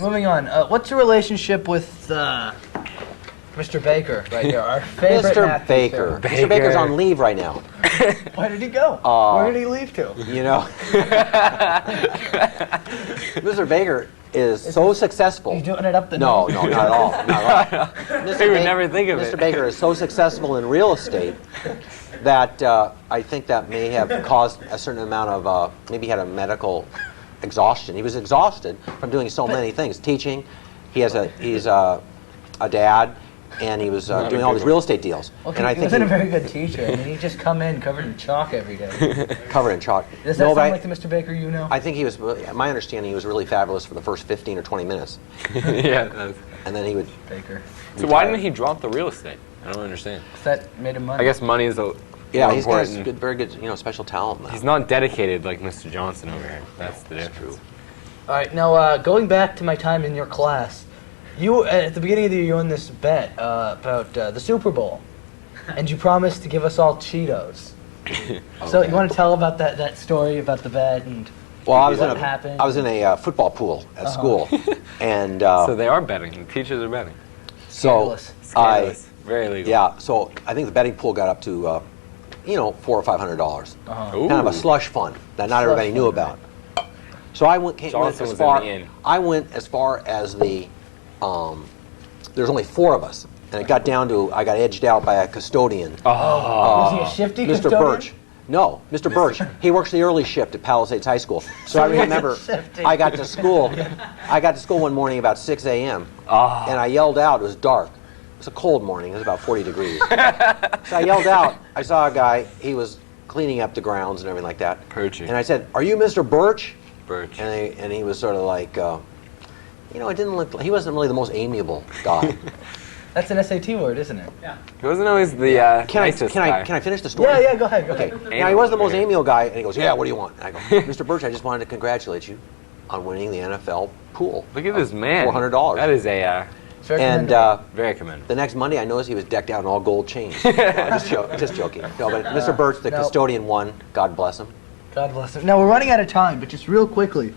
Moving on. What's your relationship with Mr. Baker right here? Our favorite Mr. Baker. Mr. Baker's on leave right now. Where did he go? Where did he leave to? You know, Mr. Baker is so successful. He's doing it up the No, nose. no, not at all. Not at all. They would never think of it. Mr. Baker is so successful in real estate that I think that may have caused a certain amount of, maybe he had a medical exhaustion. He was exhausted from doing so many things. Teaching, he's a dad, and he was doing all these real estate deals. Okay, and I he think wasn't a very good teacher. I mean, he'd just come in covered in chalk every day. covered in chalk. Does that sound like the Mr. Baker you know? I think he was, my understanding, he was really fabulous for the first 15 or 20 minutes. Yeah. And then he would... Baker. So why didn't he drop the real estate? I don't understand. That made him money. I guess money is the Yeah, more he's got important. good, very good, special talent now. He's not dedicated like Mr. Johnson over here. That's the difference. All right, now going back to my time in your class, you at the beginning of the year you won this bet about the Super Bowl, and you promised to give us all Cheetos. So you want to tell about that story about the bet and what happened? I was in a football pool at school, and So they are betting. The teachers are betting. Scandalous. Scandalous. Very illegal. Yeah, so I think the betting pool got up to $400 or $500. Kind of a slush fund that not everybody knew about. So I went as far. I went as far as the. There's only 4 of us, and it got down to I got edged out by a custodian. Was he a shifty Mr. custodian? Birch. No, Mr. Birch. He works the early shift at Palisades High School. So I remember I got to school. I got to school one morning about 6 a.m. And I yelled out. It was dark. It was a cold morning. It was about 40 degrees. So I yelled out. I saw a guy. He was cleaning up the grounds and everything like that. Perching. And I said, "Are you Mr. Birch?" Birch. And he was sort of like, it didn't look. He wasn't really the most amiable guy. That's an SAT word, isn't it? Yeah. He wasn't always the nicest guy. Can I finish the story? Yeah, go ahead. Okay. Now, he wasn't the most amiable guy, and he goes, "Yeah, what do you want?" And I go, "Mr. Birch, I just wanted to congratulate you on winning the NFL pool. Look at this man. $400. That is a And very commendable. the next Monday, I noticed he was decked out in all gold chains. Just joking. No, but Mr. Birch, the custodian, won. God bless him. God bless him. Now we're running out of time, but just real quickly,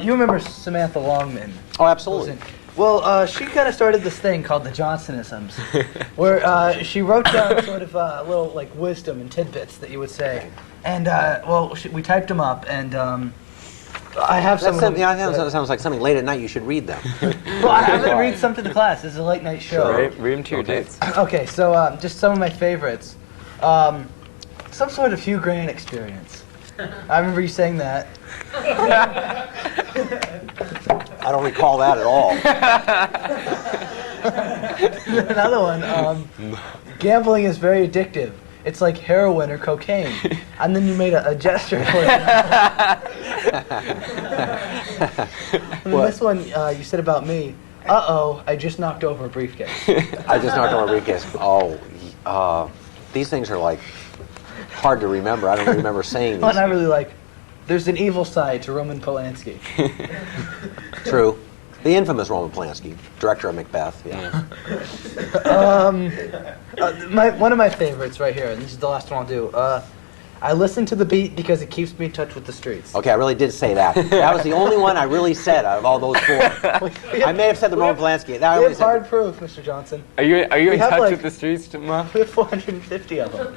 you remember Samantha Longman? Oh, absolutely. Well, she kind of started this thing called the Johnsonisms, where she wrote down sort of little like wisdom and tidbits that you would say, and we typed them up, and I have some. That sounds like something late at night. You should read them. Well, I'm going to read some to the class. This is a late night show. Sure. Read them to your dates. Okay, so just some of my favorites. Some sort of Hugh Grant experience. I remember you saying that. I don't recall that at all. Another one. Gambling is very addictive. It's like heroin or cocaine. And then you made a gesture for it. And then this one you said about me. Uh-oh, I just knocked over a briefcase. I just knocked over a briefcase. Oh, these things are like hard to remember. I don't remember saying these. One I really like. There's an evil side to Roman Polanski. True. The infamous Roman Polanski, director of Macbeth. Yeah. One of my favorites right here, and this is the last one I'll do. I listen to the beat because it keeps me in touch with the streets. Okay, I really did say that. That was the only one I really said out of all those 4. I may have said the Roman Polanski. We have hard proof, Mr. Johnson. Are you in touch with the streets, Ma? We have 450 of them.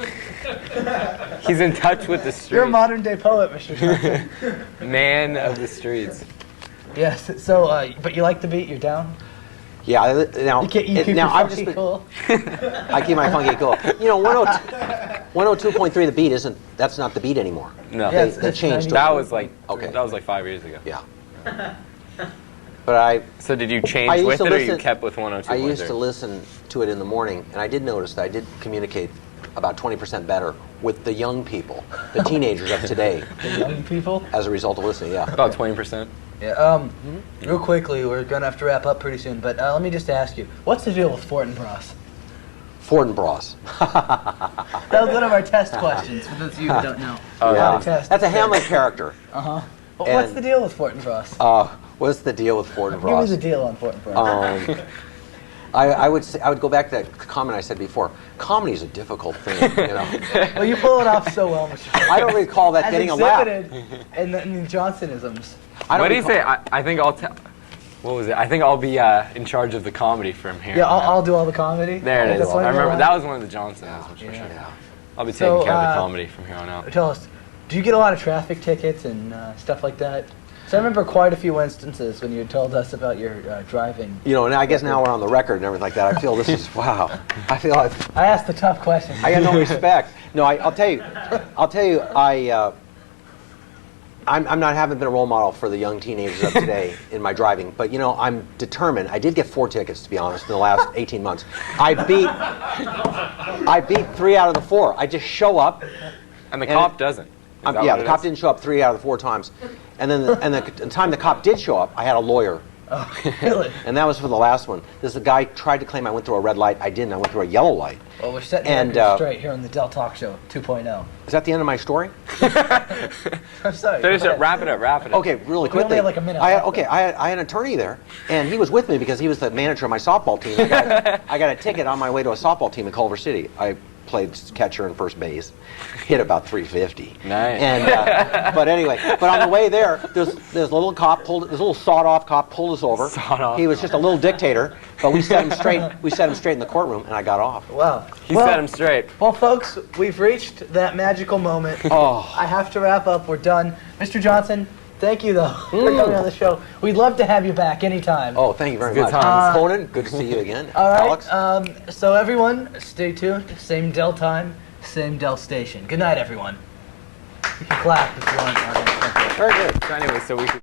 He's in touch with the streets. You're a modern day poet, Mr. Johnson. Man of the streets. Yes. So, but you like the beat? You're down. Yeah. Now, you keep your funky cool. I keep my funky cool. 102.3. The beat isn't. That's not the beat anymore. No. Yeah, they changed. That was like. Okay. That was like 5 years ago. Yeah. But So did you change with it, or you kept with 102.3? I used to listen to it in the morning, and I did notice that I did communicate about 20% better with the young people, the teenagers of today. The young people? As a result of listening, yeah. About 20%. Yeah. Real quickly, we're gonna have to wrap up pretty soon, but let me just ask you, what's the deal with Fortinbras? Fortinbras. That was one of our test questions for those of you who don't know. Oh, yeah. That's a Hamlet character. Uh-huh. Well, what's the deal with Fortinbras? What's the deal with Fortinbras? Give me the deal on Fortinbras. I would go back to that comment I said before. Comedy is a difficult thing, Well, you pull it off so well, Mr. Fortinbras. I don't recall that getting a laugh. In the Johnsonisms. What do you say? I think I'll tell. What was it? I think I'll be in charge of the comedy from here. Yeah, on out. I'll do all the comedy. There it is. That's I what remember know. that was one of the Johnsons, for sure. Yeah. I'll be So, taking care of the comedy from here on out. Tell us, do you get a lot of traffic tickets and stuff like that? So I remember quite a few instances when you told us about your driving. You know, and I guess now we're on the record and everything like that. I feel this is wow. I feel I asked the tough questions. I got no respect. No, I'll tell you. I'm not haven't been a role model for the young teenagers of today in my driving, but you know I'm determined. I did get 4 tickets to be honest in the last 18 months. I beat 3 out of the 4. I just show up. And the cop doesn't. Yeah, the cop didn't show up 3 out of the 4 times, and then the time the cop did show up, I had a lawyer. Oh, really? And that was for the last one. This guy tried to claim I went through a red light. I didn't. I went through a yellow light. Well, we're setting the record straight here on the Del Talk Show 2.0. Is that the end of my story? I'm sorry. Finish up. Wrap it up. Okay, really We quickly. only have like a minute I left. had an attorney there, and he was with me because he was the manager of my softball team. I got a ticket on my way to a softball team in Culver City. I played catcher and first base, hit about 350. Nice. And but anyway, but on the way there, this little cop this little sawed-off cop pulled us over. Sawed-off He was just a little dictator, but we set him straight. We set him straight in the courtroom, and I got off. Wow. He set him straight. Well, folks, we've reached that magical moment. Oh. I have to wrap up. We're done. Mr. Johnson, thank you, though, for coming on the show. We'd love to have you back anytime. Oh, thank you very Good much. times. Conan, good to see you again. All right. Alex. So, everyone, stay tuned. Same Del time, same Del station. Good night, everyone. You can clap if you want. Very good. So anyway, so we could